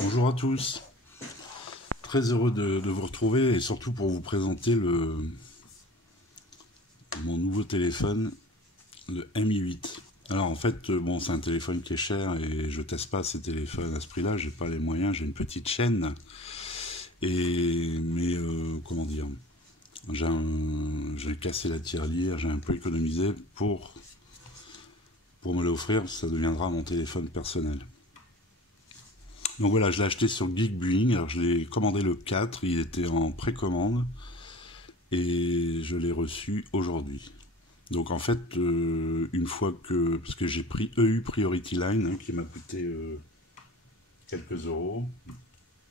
Bonjour à tous, très heureux de vous retrouver et surtout pour vous présenter mon nouveau téléphone, le Mi 8. Alors en fait, bon, c'est un téléphone qui est cher et je teste pas ces téléphones à ce prix-là, j'ai pas les moyens, j'ai une petite chaîne. Mais comment dire, j'ai cassé la tirelire, j'ai un peu économisé pour me l'offrir, ça deviendra mon téléphone personnel. Donc voilà, je l'ai acheté sur Geekbuing, alors je l'ai commandé le 4, il était en précommande, et je l'ai reçu aujourd'hui. Donc en fait, une fois que... Parce que j'ai pris EU Priority Line, hein, qui m'a coûté quelques euros,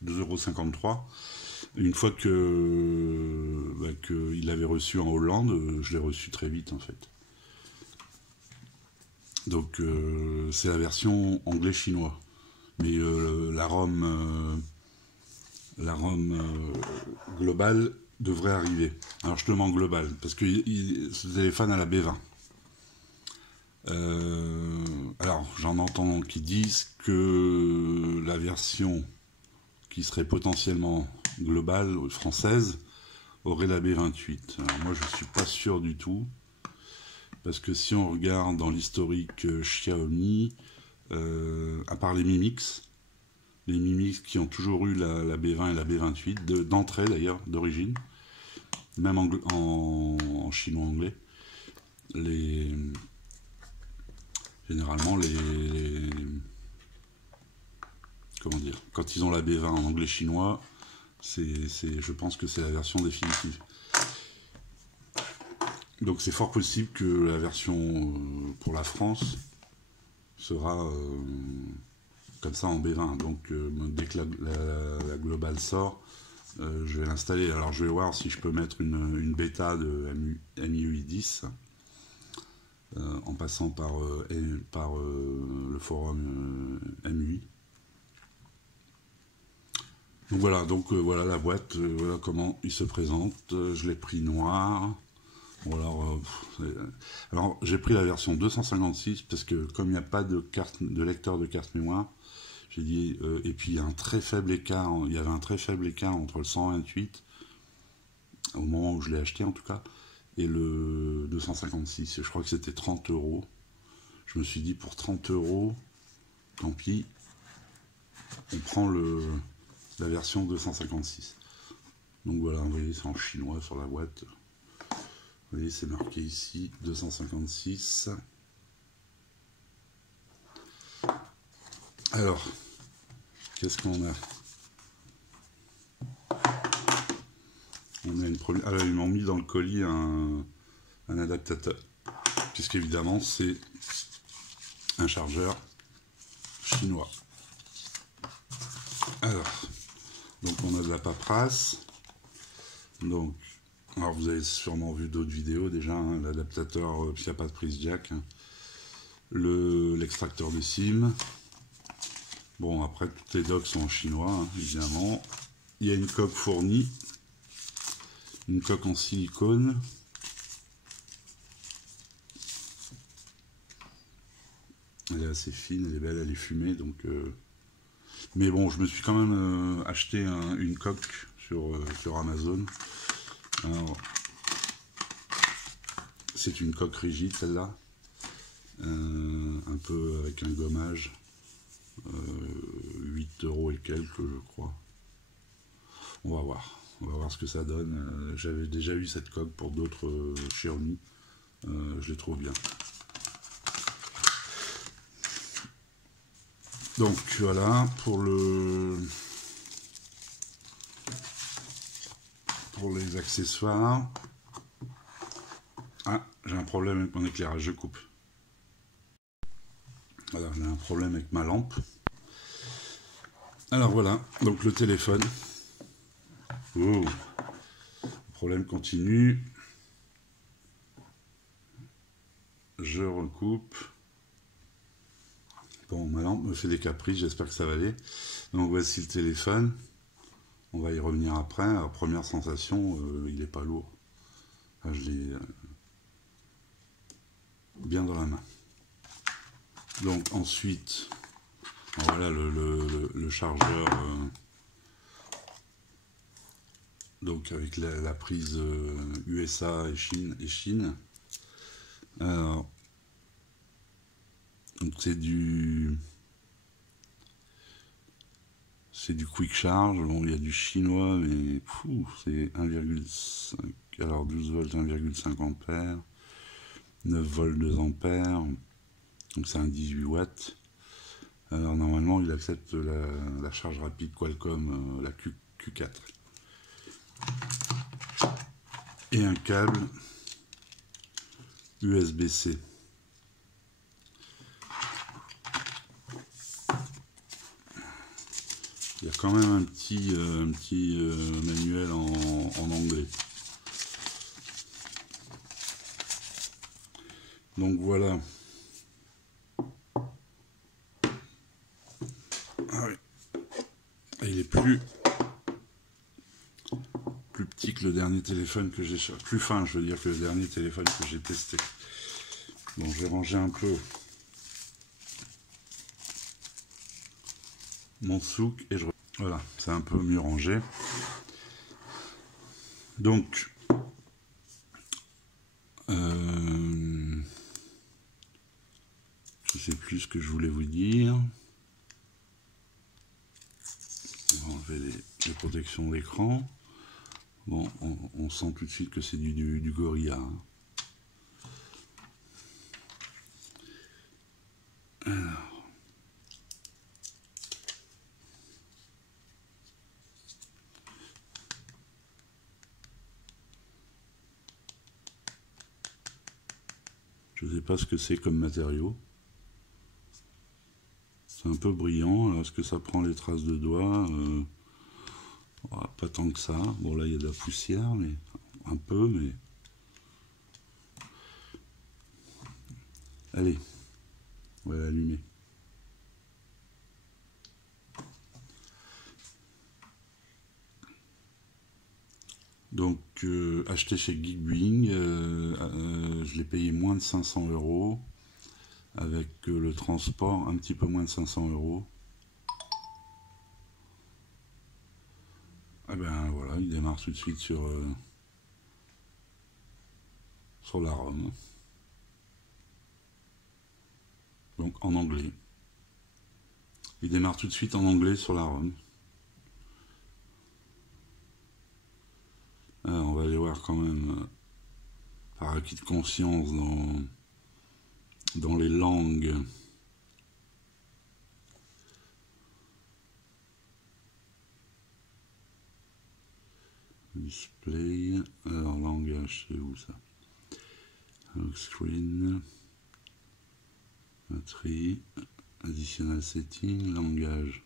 2,53 €. Une fois qu'il l'avait reçu en Hollande, je l'ai reçu très vite en fait. Donc c'est la version anglais-chinois. Mais la ROM globale devrait arriver. Alors je te demande global, parce que ce téléphone a la B20. Alors j'en entends qui disent que la version qui serait potentiellement globale française aurait la B28. Alors moi je suis pas sûr du tout, parce que si on regarde dans l'historique Xiaomi, à part les Mi Mix qui ont toujours eu la B20 et la B28, d'entrée d'ailleurs, d'origine, même en chinois-anglais, généralement, comment dire, quand ils ont la B20 en anglais-chinois, je pense que c'est la version définitive. Donc c'est fort possible que la version pour la France sera comme ça en B20. Donc dès que la globale sort, je vais l'installer. Alors je vais voir si je peux mettre une bêta de MIUI 10 en passant par le forum MUI. Donc voilà, voilà la boîte, voilà comment il se présente. Je l'ai pris noir. Bon, alors j'ai pris la version 256 parce que comme il n'y a pas de lecteur de carte mémoire, j'ai dit, et puis il y avait un très faible écart entre le 128 au moment où je l'ai acheté en tout cas et le 256. Je crois que c'était 30 €. Je me suis dit pour 30 €, tant pis, on prend la version 256. Donc voilà, vous voyez, c'est en chinois sur la boîte. Vous voyez, c'est marqué ici 256. Alors, qu'est-ce qu'on a? On a une première. Ah là, ils m'ont mis dans le colis un adaptateur, puisqu'évidemment c'est un chargeur chinois. Alors, donc on a de la paperasse. Donc, alors vous avez sûrement vu d'autres vidéos déjà, hein, l'adaptateur, il n'y a pas de prise jack, hein, l'extracteur de SIM. Bon, après toutes les docks sont en chinois, hein, évidemment. Il y a une coque fournie, une coque en silicone. Elle est assez fine, elle est belle, elle est fumée, donc. Mais bon, je me suis quand même acheté une coque sur Amazon. Alors, c'est une coque rigide celle-là, un peu avec un gommage, 8 € et quelques je crois. On va voir ce que ça donne. J'avais déjà eu cette coque pour d'autres Xiaomi, je les trouve bien. Donc voilà pour les accessoires. Ah, j'ai un problème avec mon éclairage, je coupe. Voilà, j'ai un problème avec ma lampe. Alors voilà, donc le téléphone. Oh, le problème continue. Je recoupe. Bon, ma lampe me fait des caprices, j'espère que ça va aller. Donc voici le téléphone. On va y revenir après. Alors, première sensation, il n'est pas lourd. Enfin, je l'ai bien dans la main. Donc ensuite, voilà le le chargeur, donc avec la prise USA et Chine. Alors, donc c'est du quick charge. Bon, il y a du chinois, mais c'est 1,5, alors 12 volts, 1,5 ampères, 9 volts, 2 ampères, donc c'est un 18 watts. Alors normalement il accepte la charge rapide Qualcomm, la Q4. Et un câble USB-C. Il y a quand même un petit manuel en anglais. Donc voilà. Ah oui. Et il est plus petit que le dernier téléphone que j'ai... Plus fin, je veux dire, que le dernier téléphone que j'ai testé. Bon, je vais ranger un peu mon souk et je... Voilà, c'est un peu mieux rangé. Donc, je sais plus ce que je voulais vous dire. On va enlever les protections d'écran. Bon, on sent tout de suite que c'est du Gorilla. Hein. Alors. Je ne sais pas ce que c'est comme matériau. C'est un peu brillant. Alors, est-ce que ça prend les traces de doigts pas tant que ça. Bon, là, il y a de la poussière, mais un peu, mais... Allez, on va l'allumer. Donc, acheté chez Geekbling, je l'ai payé moins de 500 €, avec le transport un petit peu moins de 500 €. Ah ben voilà, il démarre tout de suite sur la ROM. Donc en anglais. Il démarre tout de suite en anglais sur la ROM. Alors, on va aller voir quand même, par acquis de conscience, dans les langues. Display, alors langage, c'est où ça? Lock screen, batterie, additional setting, langage.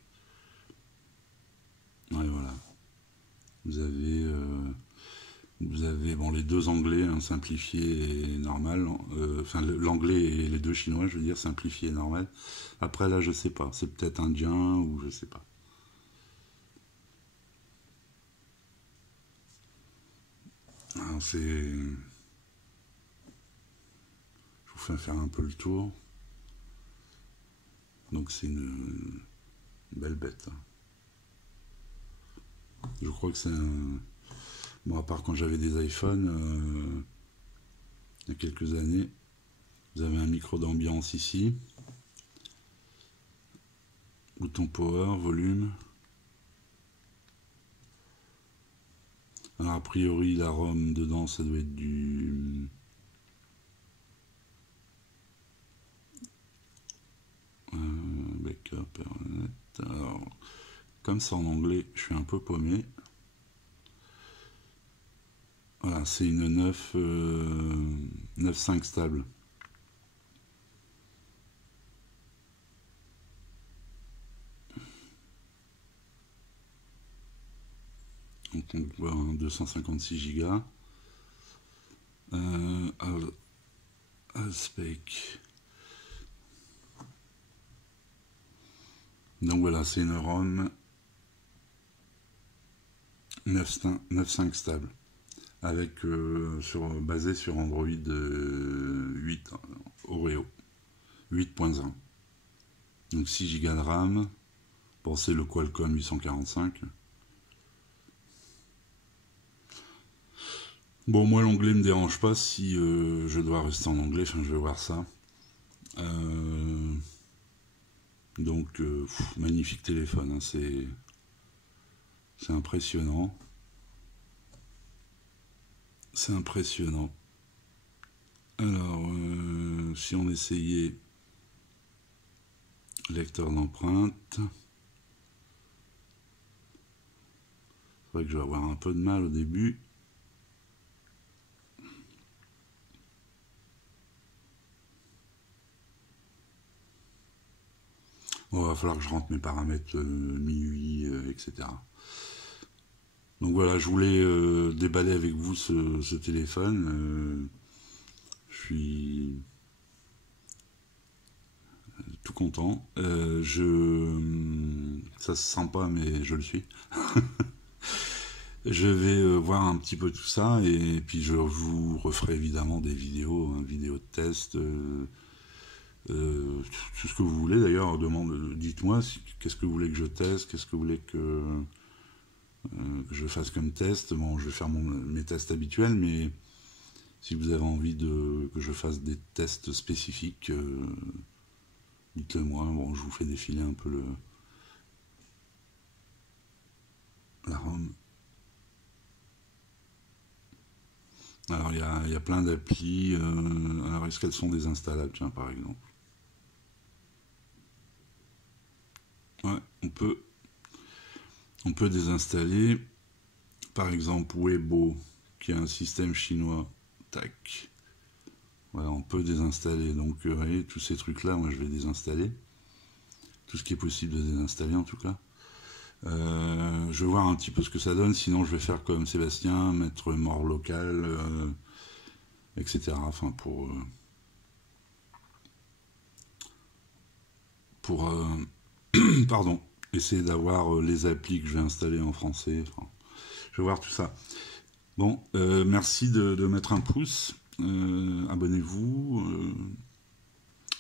Ouais, voilà. Vous avez bon, les deux anglais, hein, simplifié et normal. Enfin, l'anglais et les deux chinois, je veux dire, simplifié et normal. Après, là, je sais pas. C'est peut-être indien ou je sais pas. Alors, c'est... Je vous fais faire un peu le tour. Donc, c'est une belle bête. Hein. Je crois que c'est un... Bon, à part quand j'avais des iPhones, il y a quelques années, vous avez un micro d'ambiance ici. Bouton power, volume. Alors, a priori, la ROM dedans, ça doit être du... backup, alors, comme c'est en anglais, je suis un peu paumé. Voilà, c'est une 9.5 stable. Donc on voit un 256 Go. Spec. Donc voilà, c'est une ROM 9.5 stable, avec basé sur Android 8 Oreo 8.1. Donc 6 Go de RAM, Bon, c'est le Qualcomm 845. Bon, moi, l'anglais me dérange pas si je dois rester en anglais. Enfin, je vais voir ça. Donc, magnifique téléphone. Hein, c'est impressionnant. C'est impressionnant. Alors, si on essayait lecteur d'empreintes, c'est vrai que je vais avoir un peu de mal au début. Bon, il va falloir que je rentre mes paramètres MIUI, etc. Donc voilà, je voulais déballer avec vous ce téléphone. Je suis tout content. Ça se sent pas, mais je le suis. Je vais voir un petit peu tout ça et puis je vous referai évidemment des vidéos, hein, vidéos de test, tout ce que vous voulez d'ailleurs. Dites-moi qu'est-ce que vous voulez que je teste, qu'est-ce que vous voulez que je fasse comme test. Bon, je vais faire mes tests habituels, mais si vous avez envie que je fasse des tests spécifiques, dites-le moi. Bon, je vous fais défiler un peu la ROM. Alors, il y a plein d'applis. Alors, est-ce qu'elles sont désinstallables, tiens, par exemple? Ouais, on peut désinstaller, par exemple, Weibo, qui est un système chinois. Tac. Voilà, on peut désinstaller. Donc, vous voyez, tous ces trucs-là, moi, je vais désinstaller. Tout ce qui est possible de désinstaller, en tout cas. Je vais voir un petit peu ce que ça donne. Sinon, je vais faire comme Sébastien, mettre mort local, etc. Enfin, pour pardon, essayer d'avoir les applis que je vais installer en français. Enfin, je vais voir tout ça. Bon, merci de mettre un pouce. Abonnez-vous.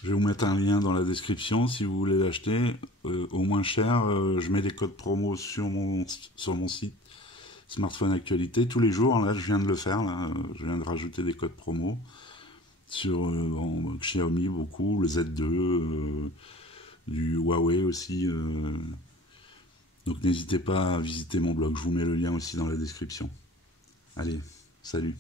Je vais vous mettre un lien dans la description si vous voulez l'acheter. Au moins cher, je mets des codes promo sur mon site Smartphone Actualité tous les jours. Là, je viens de le faire. Là, je viens de rajouter des codes promo sur Xiaomi beaucoup, le Z2, du Huawei aussi. Donc n'hésitez pas à visiter mon blog. Je vous mets le lien aussi dans la description. Allez, salut.